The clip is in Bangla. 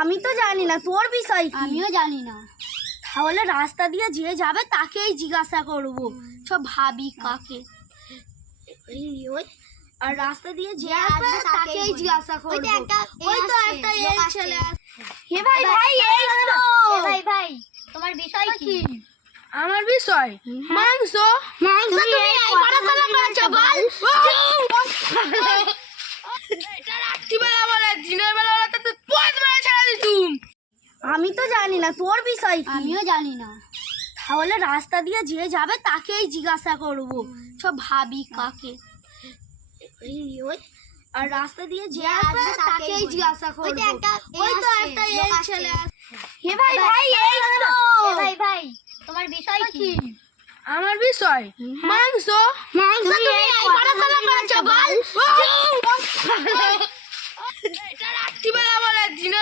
আমি তো জানি না তোর বিষয় কি। আমিও জানি না। তাহলে রাস্তা দিয়ে যে যাবে তাকেই জিজ্ঞাসা করব। সব ভাবি কাকে ওই আর রাস্তা দিয়ে যে আসবে তাকেই জিজ্ঞাসা করব। ওই তো একটা এই ছেলে হে ভাই ভাই এই তো ভাই ভাই তোমার বিষয় কি? আমার বিষয় মাংস। মাংস তুমি এই পড়াশোনা করেছো বল। এটা রাত্রিবেলা বলে, দিনের বেলা বলে তো পথ মেরে ছেড়ে দিতুম। আমি তো জানি না তোর বিষয় কি। আমিও জানি না। তাহলে রাস্তা দিয়ে যে যাবে তাকেই জিজ্ঞাসা করব। সব ভাবি কাকে ওই আর রাস্তা দিয়ে যে আসবে তাকেই জিজ্ঞাসা করব। ওই তো একটা এই ছেলে হে ভাই ভাই এই তো ভাই ভাই তোমার বিষয় কি? আমার বিষয় মাংস। মাংস তুমি এই পড়াশোনা করেছো বল। এটা রাত্রিবেলা বলে, দিনের